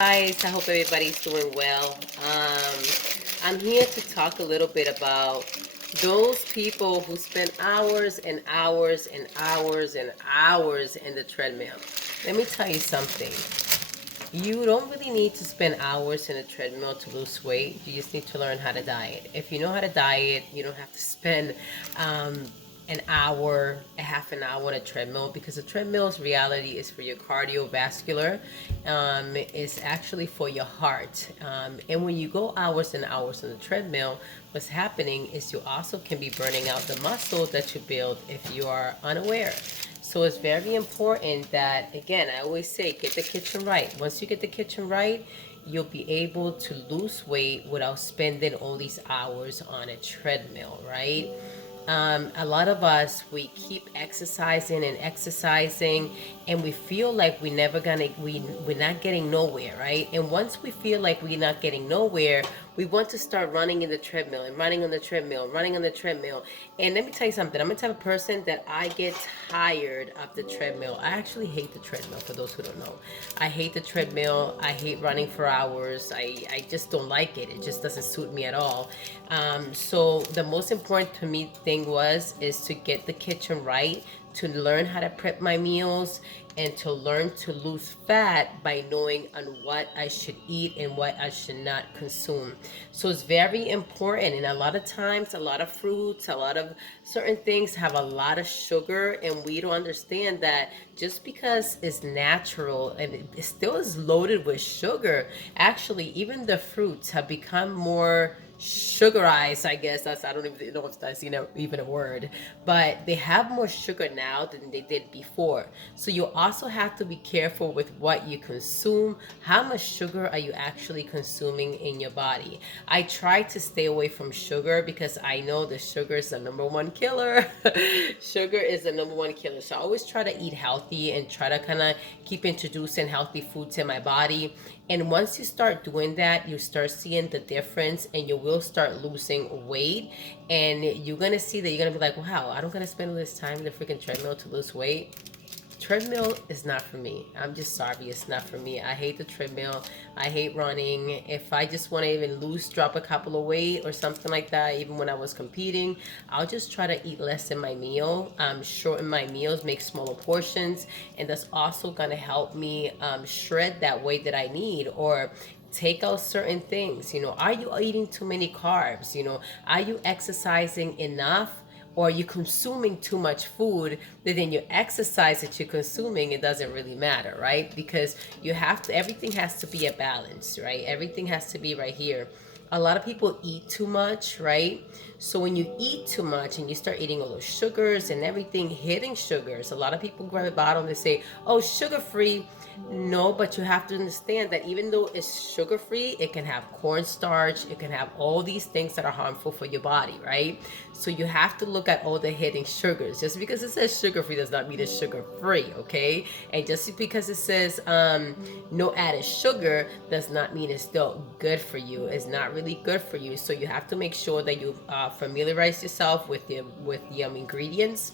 Guys, I hope everybody's doing well. I'm here to talk a little bit about those people who spend hours and hours and hours and hours in the treadmill. Let me tell you something. You don't really need to spend hours in a treadmill to lose weight. You just need to learn how to diet. If you know how to diet, you don't have to spend um, an hour, a half an hour on a treadmill, because a treadmill's reality is for your cardiovascular. It's actually for your heart. And when you go hours and hours on the treadmill, what's happening is you also can be burning out the muscle that you build if you are unaware. So it's very important that, again, I always say, get the kitchen right. Once you get the kitchen right, you'll be able to lose weight without spending all these hours on a treadmill, right? A lot of us, we keep exercising and exercising, and we feel like we're not getting nowhere, right? And once we feel like we're not getting nowhere, we want to start running in the treadmill and running on the treadmill, running on the treadmill. And let me tell you something. I'm the type of person that I get tired of the treadmill. I actually hate the treadmill, for those who don't know. I hate the treadmill. I hate running for hours. I just don't like it. It just doesn't suit me at all. So the most important to me thing is to get the kitchen right, to learn how to prep my meals, and to learn to lose fat by knowing on what I should eat and what I should not consume. So it's very important. And a lot of times, a lot of fruits, a lot of certain things have a lot of sugar, and we don't understand that just because it's natural and it still is loaded with sugar, actually, even the fruits have become more sugarized. I guess that's, I don't even know if that's even a word, but they have more sugar now than they did before. So you also have to be careful with what you consume. How much sugar are you actually consuming in your body? I try to stay away from sugar because I know that sugar is the number one killer. Sugar is the number one killer. So I always try to eat healthy and try to kind of keep introducing healthy foods in my body. And once you start doing that, you start seeing the difference, and you will start losing weight. And you're gonna see that you're gonna be like, wow, I don't gotta spend all this time in the freaking treadmill to lose weight. Treadmill is not for me. I'm just sorry, it's not for me. I hate the treadmill. I hate running. If I just want to even drop a couple of weight or something like that, even when I was competing, I'll just try to eat less in my meal, shorten my meals, make smaller portions, and that's also gonna help me shred that weight that I need, or take out certain things. Are you eating too many carbs? Are you exercising enough? Or are you consuming too much food that then your exercise that you're consuming, it doesn't really matter, right? Because everything has to be a balance, right? Everything has to be right here. A lot of people eat too much, right? So when you eat too much and you start eating all those sugars and everything hitting sugars, a lot of people grab a bottle and they say, oh, sugar free. No, but you have to understand that even though it's sugar free, it can have cornstarch, it can have all these things that are harmful for your body, right? So you have to look at all the hidden sugars. Just because it says sugar free does not mean it's sugar free, okay? And just because it says no added sugar does not mean it's still good for you. It's not really good for you. So you have to make sure that you familiarize yourself with the ingredients,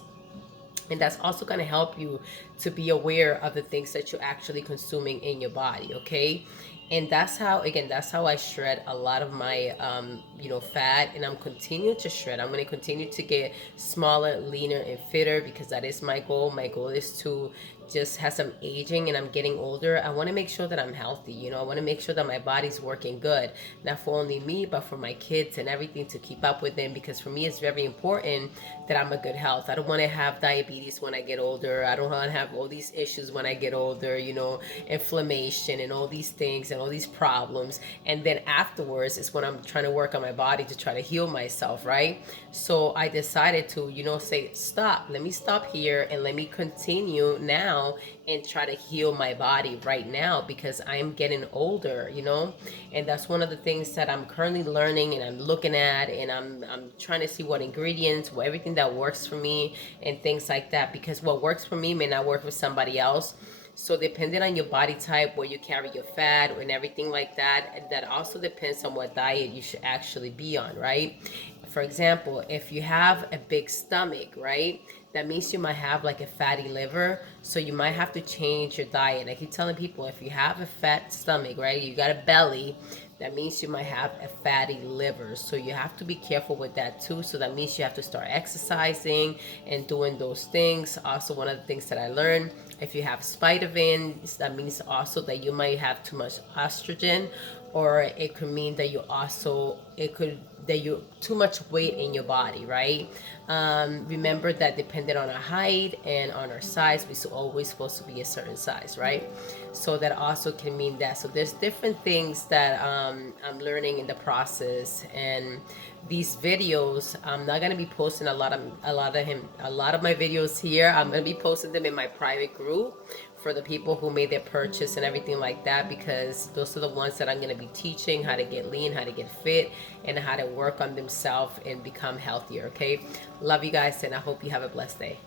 and that's also going to help you to be aware of the things that you're actually consuming in your body, okay? And that's how I shred a lot of my fat, and I'm continuing to shred. I'm going to continue to get smaller, leaner, and fitter, because that is my goal. My goal is to just, as I'm aging and I'm getting older, I want to make sure that I'm healthy. I want to make sure that my body's working good, not for only me, but for my kids and everything, to keep up with them. Because for me, it's very important that I'm a good health. I don't want to have diabetes when I get older. I don't want to have all these issues when I get older, inflammation and all these things and all these problems. And then afterwards is when I'm trying to work on my body to try to heal myself, right? So I decided to, say, stop. Let me stop here and let me continue now and try to heal my body right now, because I'm getting older, and that's one of the things that I'm currently learning and I'm looking at, and I'm trying to see what ingredients, everything that works for me and things like that, because what works for me may not work for somebody else. So depending on your body type, where you carry your fat and everything like that, that also depends on what diet you should actually be on, right? For example, if you have a big stomach, right, that means you might have like a fatty liver. So you might have to change your diet. I keep telling people, if you have a fat stomach, right, you got a belly, that means you might have a fatty liver. So you have to be careful with that too. So that means you have to start exercising and doing those things. Also, one of the things that I learned, if you have spider-vins, that means also that you might have too much estrogen, or it could mean that you also, it could, that you too much weight in your body, right? Remember that depending on our height and on our size, we're always supposed to be a certain size, right? So that also can mean that. So there's different things that I'm learning in the process, and these videos, I'm not gonna be posting a lot of my videos here. I'm gonna be posting them in my private group for the people who made their purchase and everything like that, because those are the ones that I'm going to be teaching how to get lean, how to get fit, and how to work on themselves and become healthier. Okay, love you guys, and I hope you have a blessed day.